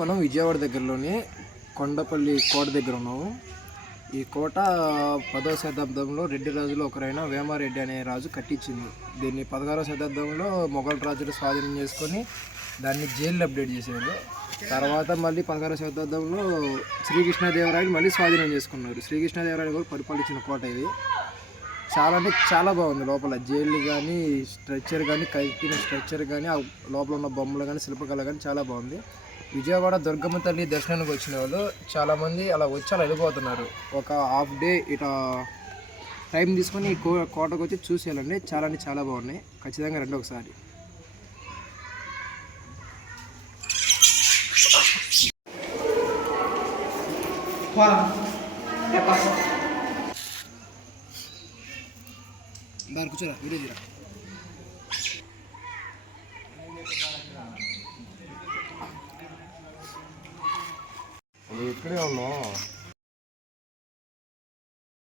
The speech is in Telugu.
మనం విజయవాడ దగ్గరలోని కొండపల్లి కోట దగ్గర ఉన్నాము. ఈ కోట 10వ శతాబ్దంలో రెడ్డి రాజులు ఒకరైన వేమారెడ్డి అనే రాజు కట్టించింది. దీన్ని 16వ శతాబ్దంలో మొఘల్ రాజులు స్వాధీనం చేసుకొని దాన్ని జైలు అప్డేట్ చేశారు. తర్వాత మళ్ళీ 16వ శతాబ్దంలో శ్రీకృష్ణదేవరాయలు మళ్ళీ స్వాధీనం చేసుకున్నారు. శ్రీకృష్ణదేవరాయలు కూడా పరిపాలించిన కోట ఇది. చాలా అంటే చాలా బాగుంది. లోపల జైలు కానీ, స్ట్రక్చర్ కానీ, కట్టిన స్ట్రక్చర్ కానీ, ఆ లోపల ఉన్న బొమ్మలు కానీ, శిల్పకళ కానీ చాలా బాగుంది. విజయవాడ దుర్గమ్మ తల్లి దర్శనానికి వచ్చిన వాళ్ళు చాలామంది అలా వచ్చి అలా వెళ్ళిపోతున్నారు. ఒక హాఫ్ డే ఇట్లా టైం తీసుకొని ఈ కోటకు వచ్చి చూసేయాలండి. చాలా అంటే చాలా బాగున్నాయి. ఖచ్చితంగా రండి ఒకసారి. దాని కూర్చోరా వీడియో తీరా. ఇక్కడే ఉన్నాం.